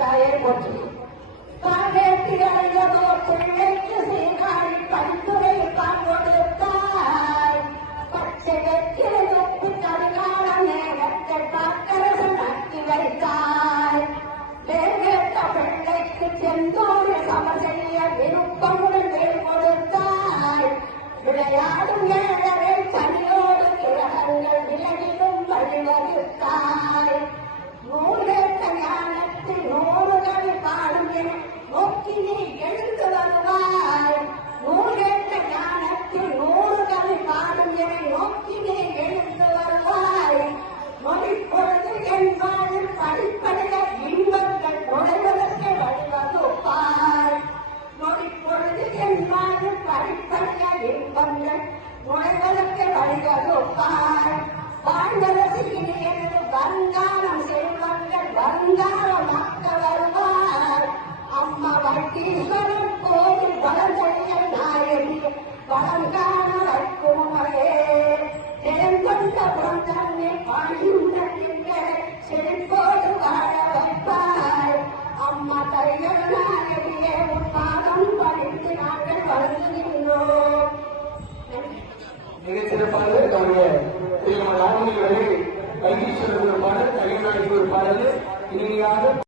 தாயே போற்றி. தானேற்றி அடையதோ பிள்ளைக்கு சீர்காழி பரிந்துரை தான் கொடுத்தாய். பச்சை வெற்றிலை ஒப்பு கருகால நேரத்தை பாக்கரசன் ஆக்கி வைத்தாய். வேகேற்ற பிள்ளைக்கு செந்தோடு சம செய்ய விருப்பமுடன் வேல் கொடுத்தாய். விளையாடும் ஏழரை சனியோடு கிரகங்கள் விலகிடும் வழிவகுத்தாய். நூலேற்ற ஞானத்தில் நூறுகளை பாடும் என நோக்கி நீ எழுந்து வருவாய். நூலேற்ற ஞானத்தில் நூறுகளை பாடும் என நோக்கி நீ எழுந்து வருவாய். மொழிப்பொழுது என்பாடு படிப்படைய இன்பங்கள் நுழைவதற்கு வழிவகுப்பாய். மொழிப்பொழுது என்பாடு படிப்படைய இன்பங்கள் நுழைவதற்கு வழிவகுப்பாய். வாழ்வதற்கு இனி எனது வருங்காலம் செல்வங்கள் வருங்காலமாக்க வருவார். அம்மா வட்டீஸ்வரன் கோவில் வளர்ந்தழிய நாயகி வளங்கான வைக்குமரே. தேர்ந்தொண்ட பொருந்தன்னை பாடுகின்ற திங்களை செழிப்போடு வாழ வைப்பார். அம்மா தையல் நாயகியே உன் பாதம் படித்து நாங்கள் வளர்ந்துகின்றோம். மிகச்சிறப்பாக நம்முடைய லாவணிகளை வைத்தீஸ்வரர் ஒரு பாடல், தையல் நாயகி ஒரு பாடல் இனிமையாக